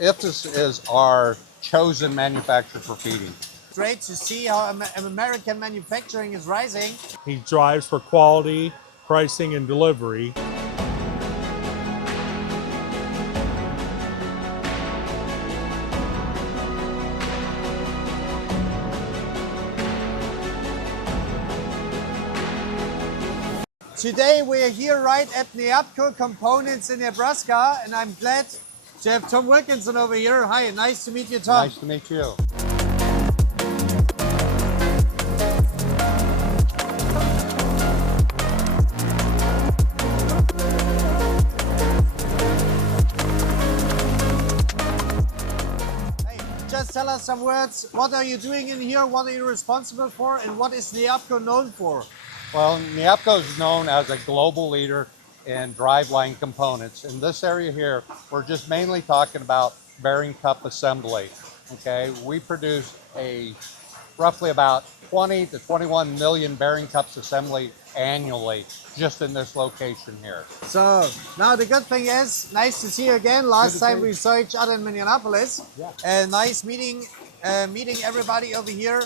IFTIS is our chosen manufacturer for feeding. Great to see how American manufacturing is rising. He drives for quality, pricing, and delivery. Today we are here right at NEAPCO Components in Nebraska, and I'm glad to have Tom Wilkinson over here. Hi, nice to meet you, Tom. Nice to meet you. Hey, just tell us some words. What are you doing in here? What are you responsible for? And what is NEAPCO known for? Well, NEAPCO is known as a global leader in driveline components. In this area here, we're just mainly talking about bearing cup assembly. Okay, we produce roughly about 20 to 21 million bearing cups assembly annually just in this location here. So now the good thing is, nice to see you again. Last time we saw each other in Minneapolis. Yeah. Nice meeting everybody over here.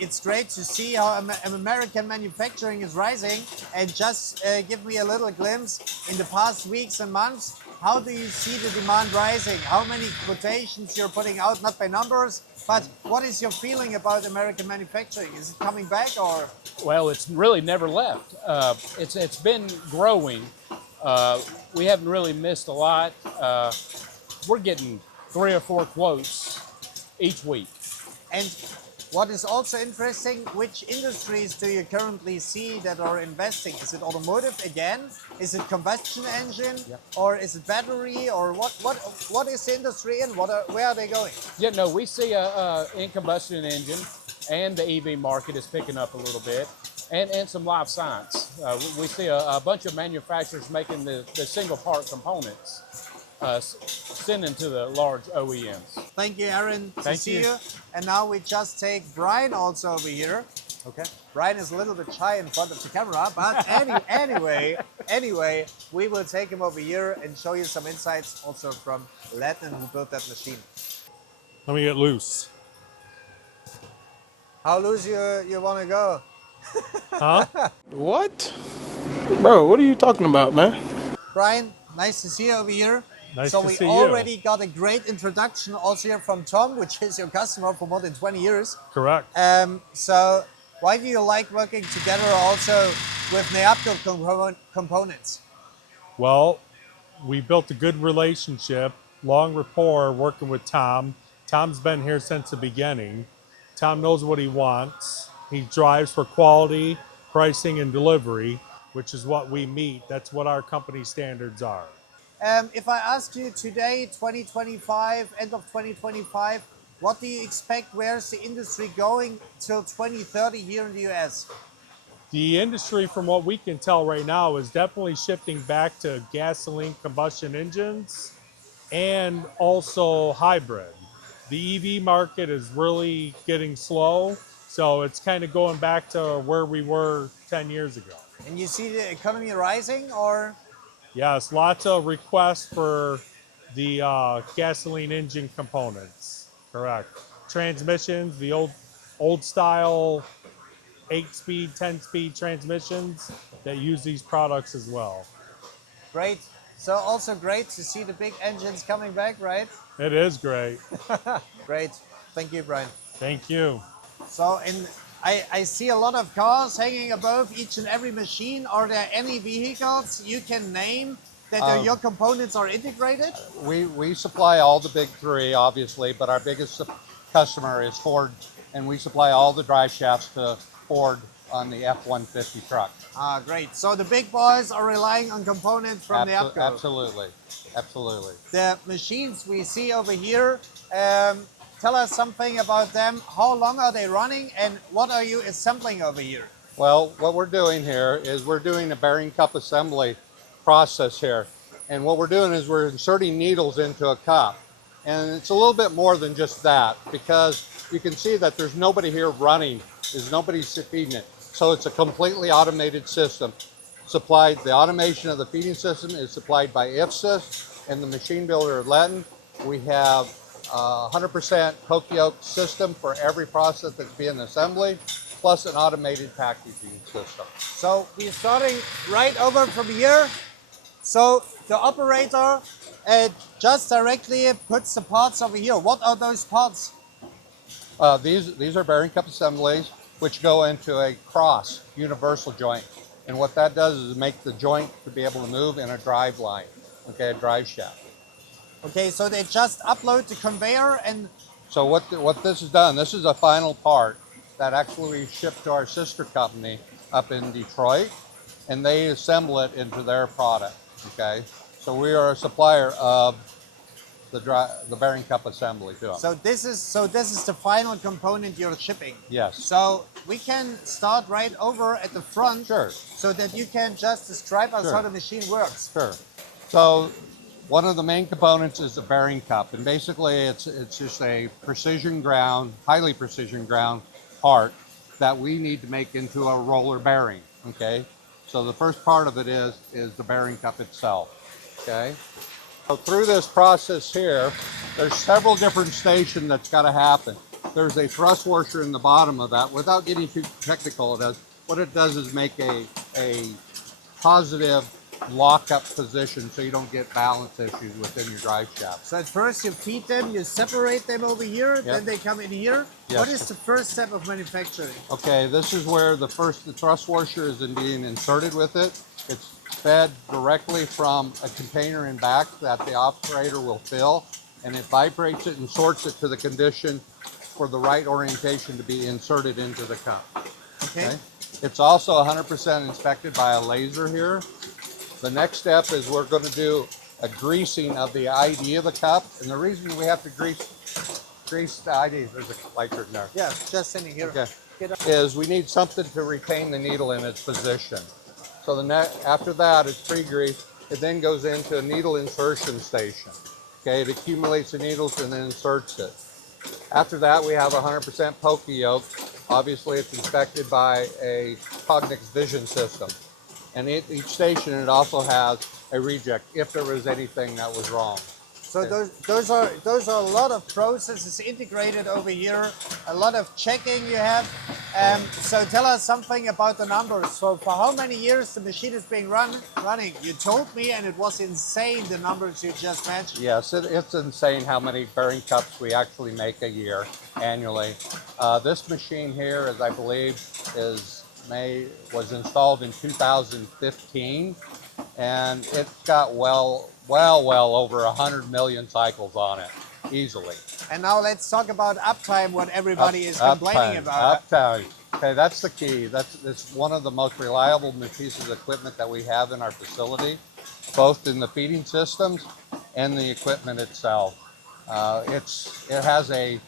It's great to see how American manufacturing is rising, and just give me a little glimpse in the past weeks and months. How do you see the demand rising? How many quotations you're putting out, not by numbers, but what is your feeling about American manufacturing? Is it coming back or? Well, it's really never left. It's been growing. We haven't really missed a lot. We're getting 3 or 4 quotes each week. And what is also interesting, which industries do you currently see that are investing? Is it automotive again? Is it combustion engine? Yep. Or is it battery? Or what is the industry in? Where are they going? Yeah, no, we see in combustion engine, and the EV market is picking up a little bit, and some life science. We see a bunch of manufacturers making the single part components, sending to the large OEMs. Thank you, Aaron. To Thank see you. you. And now we just take Brian also over here. Okay. Brian is a little bit shy in front of the camera, but anyway, we will take him over here and show you some insights also from Latin, who built that machine. Let me get loose. How loose you want to go? Huh? What? Bro, what are you talking about, man? Brian, nice to see you over here. Nice so to we see you. already got a great introduction also here from Tom, which is your customer for more than 20 years. Correct. So why do you like working together also with NEAPCO Components? Well, we built a good relationship, long rapport working with Tom. Tom's been here since the beginning. Tom knows what he wants. He drives for quality, pricing, and delivery, which is what we meet. That's what our company standards are. If I ask you today, 2025, end of 2025, what do you expect? Where's the industry going till 2030 here in the US? The industry, from what we can tell right now, is definitely shifting back to gasoline combustion engines and also hybrid. The EV market is really getting slow, so it's kind of going back to where we were 10 years ago. And you see the economy rising, or? Yes, lots of requests for the gasoline engine components. Correct. Transmissions, the old style 8-speed, 10-speed transmissions that use these products as well. Great. So also great to see the big engines coming back, right? It is great. Great. Thank you, Brian. Thank you. So I see a lot of cars hanging above each and every machine. Are there any vehicles you can name that your components are integrated? We supply all the big 3, obviously, but our biggest customer is Ford, and we supply all the drive shafts to Ford on the F-150 truck. Ah, great. So the big boys are relying on components from NEAPCO. Absolutely. Absolutely. The machines we see over here, tell us something about them. How long are they running, and what are you assembling over here? Well, what we're doing here is we're doing a bearing cup assembly process here. And what we're doing is we're inserting needles into a cup. And it's a little bit more than just that, because you can see that there's nobody here running. There's nobody feeding it. So it's a completely automated system. The automation of the feeding system is supplied by IFTIS and the machine builder of Latin. We have 100% poke yoke system for every process that's being assembly, plus an automated packaging system. So we're starting right over from here. So the operator just directly puts the parts over here. What are those parts? These are bearing cup assemblies, which go into a cross universal joint. And what that does is make the joint to be able to move in a drive line, okay, a drive shaft. Okay, so they just upload the conveyor and... So what this has done, this is a final part that actually we ship to our sister company up in Detroit, and they assemble it into their product, okay? So we are a supplier of the bearing cup assembly to them. So this is the final component you're shipping. Yes. So we can start right over at the front. Sure. So that you can just describe us Sure. how the machine works. Sure. So one of the main components is the bearing cup, and basically it's just a precision ground, highly precision ground part that we need to make into a roller bearing, okay? So the first part of it is the bearing cup itself, okay? So through this process here, there's several different stations that's got to happen. There's a thrust washer in the bottom of that. Without getting too technical, what it does is make a positive lock-up position so you don't get balance issues within your drive shaft. So at first you feed them, you separate them over here, then they come in here. Yes. What is the first step of manufacturing? Okay, this is where the thrust washer is being inserted with it. It's fed directly from a container in back that the operator will fill, and it vibrates it and sorts it to the condition for the right orientation to be inserted into the cup. Okay. It's also 100% inspected by a laser here. The next step is we're going to do a greasing of the ID of the cup, and the reason we have to grease the ID, there's a lighter in there. Yeah, just sitting here. Okay. Is we need something to retain the needle in its position. So after that, it's pre-greased. It then goes into a needle insertion station. Okay, it accumulates the needles and then inserts it. After that, we have 100% poke yoke. Obviously, it's inspected by a Cognex vision system. And each station, it also has a reject if there was anything that was wrong. So those are a lot of processes integrated over here, a lot of checking you have. So tell us something about the numbers. So for how many years the machine is being running? You told me, and it was insane, the numbers you just mentioned. Yes, it's insane how many bearing cups we actually make a year, annually. This machine here, as I believe, was installed in 2015, and it's got well over 100 million cycles on it, easily. And now let's talk about uptime, what everybody is complaining about. Uptime. Okay, that's the key. It's one of the most reliable pieces of equipment that we have in our facility, both in the feeding systems and the equipment itself. It has a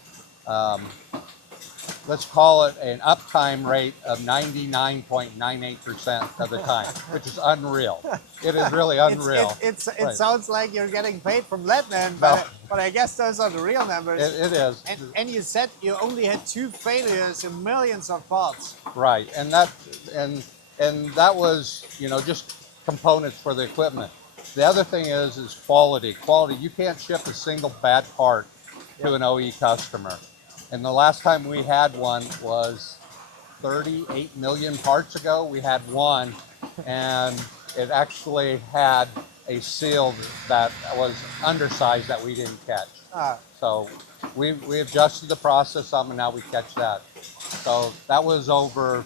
let's call it an uptime rate of 99.98% of the time, which is unreal. It is really unreal. It Right. sounds like you're getting paid from Lebanon, No. but I guess those are the real numbers. It is. And you said you only had 2 failures in millions of parts. Right, and that was, just components for the equipment. The other thing is quality. Quality. You can't ship a single bad part to an OE customer. And the last time we had one was 38 million parts ago. We had one, and it actually had a seal that was undersized that we didn't catch. So we adjusted the process some, and now we catch that. So that was over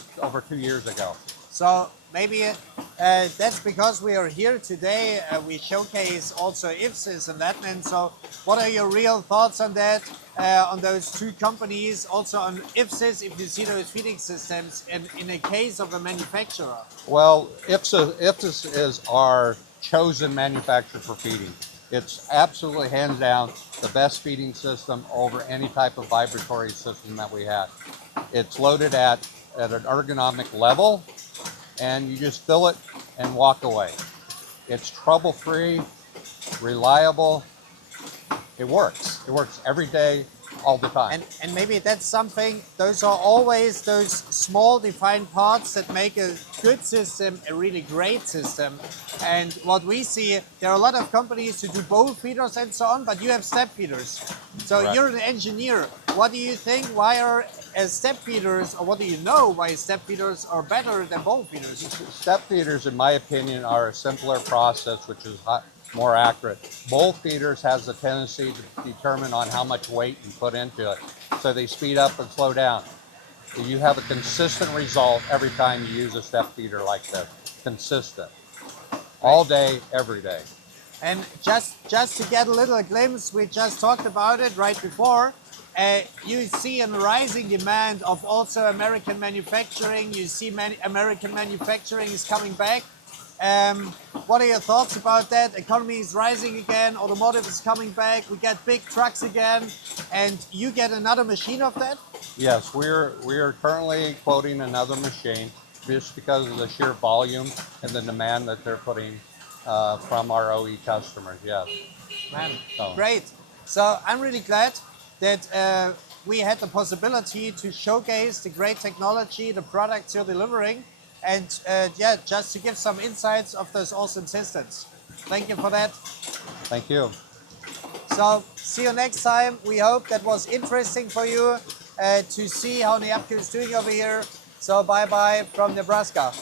2 years ago. So maybe that's because we are here today. We showcase also IFSIS and that. And so what are your real thoughts on that, on those two companies, also on IFSIS, if you see those feeding systems in a case of a manufacturer? Well, IFSIS is our chosen manufacturer for feeding. It's absolutely hands down the best feeding system over any type of vibratory system that we had. It's loaded at an ergonomic level, and you just fill it and walk away. It's trouble-free, reliable. It works. It works every day, all the time. And maybe that's something, those are always those small defined parts that make a good system a really great system. And what we see, there are a lot of companies who do bowl feeders and so on, but you have step feeders. So Correct. you're an engineer. What do you think? Why are step feeders, or what do you know why step feeders are better than bowl feeders? Step feeders, in my opinion, are a simpler process, which is more accurate. Bowl feeders has a tendency to determine on how much weight you put into it. So they speed up and slow down. You have a consistent result every time you use a step feeder like this. Consistent. All day, every day. And just to get a little glimpse, we just talked about it right before. You see a rising demand of also American manufacturing. You see American manufacturing is coming back. What are your thoughts about that? Economy is rising again, automotive is coming back, we get big trucks again, and you get another machine of that? Yes, we are currently quoting another machine just because of the sheer volume and the demand that they're putting from our OE customers, yes. Man, So- great. So I'm really glad that we had the possibility to showcase the great technology, the products you're delivering, and yeah, just to give some insights of those awesome systems. Thank you for that. Thank you. So see you next time. We hope that was interesting for you to see how NEAPCO is doing over here. So bye-bye from Nebraska.